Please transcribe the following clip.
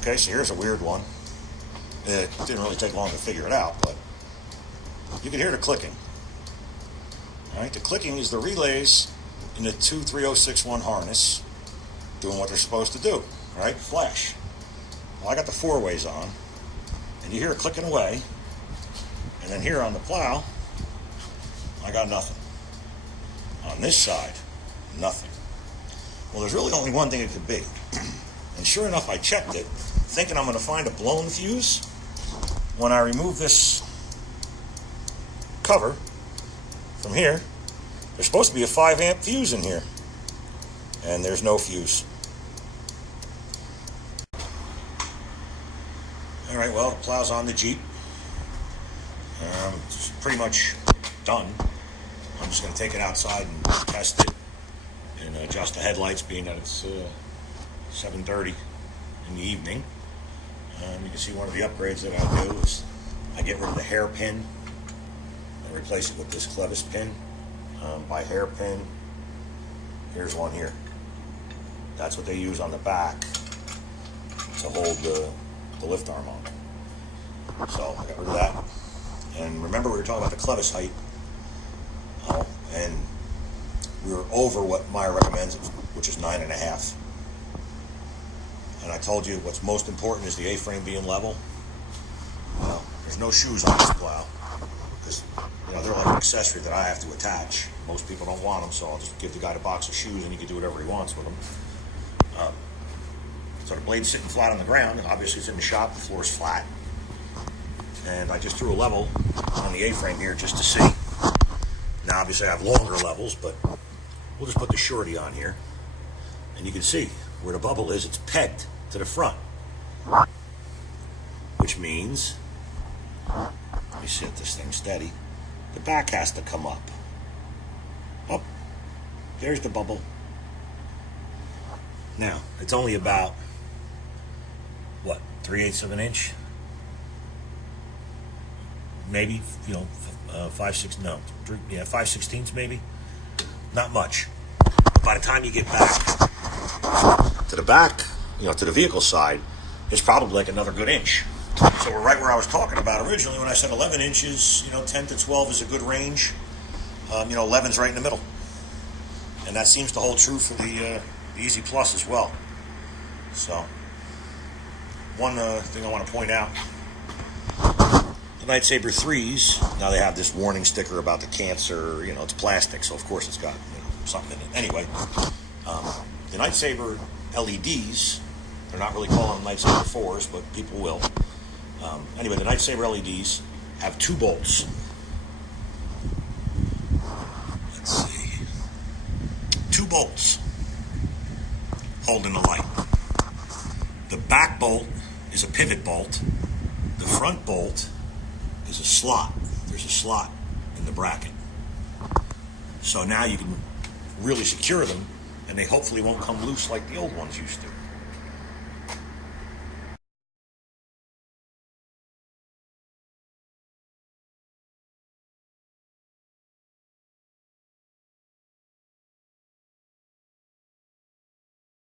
Okay, so here's a weird one. It didn't really take long to figure it out, but you can hear the clicking. All right, the clicking is the relays in the 23061 harness doing what they're supposed to do, right? Flash. Well, I got the 4-ways on, and you hear it clicking away, and then here on the plow, I got nothing. On this side, nothing. Well, there's really only one thing it could be. And sure enough, I checked it, thinking I'm going to find a blown fuse. When I remove this cover from here, there's supposed to be a 5-amp fuse in here. And there's no fuse. Alright, well, the plow's on the Jeep. It's pretty much done. I'm just going to take it outside and test it and adjust the headlights, being that it's 7:30 in the evening. You can see one of the upgrades that I do is I get rid of the hairpin and replace it with this clevis pin. By hairpin, here's one here. That's what they use on the back to hold the lift arm on. So I got rid of that. And remember, we were talking about the clevis height. And we were over what Meyer recommends, which is 9.5. And I told you what's most important is the A-frame being level. Well, there's no shoes on this plow because they're like an accessory that I have to attach. Most people don't want them, so I'll just give the guy a box of shoes and he can do whatever he wants with them. So the blade's sitting flat on the ground, and obviously it's in the shop, the floor's flat. And I just threw a level on the A-frame here just to see. Now obviously I have longer levels, but we'll just put the shorty on here. And you can see where the bubble is, it's pegged to the front. Which means, let me set this thing steady, the back has to come up. Oh, there's the bubble. Now, it's only about, what, 3/8 of an inch? Maybe, 5/16 maybe. Not much. By the time you get back to the back, to the vehicle side, it's probably like another good inch. So we're right where I was talking about originally when I said 11 inches, 10 to 12 is a good range. 11's right in the middle. And that seems to hold true for the Easy Plus as well. So, one thing I want to point out, the Nightsaber 3s, now they have this warning sticker about the cancer, it's plastic, so of course it's got something in it. Anyway, the Nightsaber LEDs, they're not really calling them Nightsaber 4s, but people will. Anyway, the Nightsaber LEDs have 2 bolts. Let's see. 2 bolts holding the light. The back bolt is a pivot bolt. The front bolt is a slot. There's a slot in the bracket. So now you can really secure them, and they hopefully won't come loose like the old ones used to.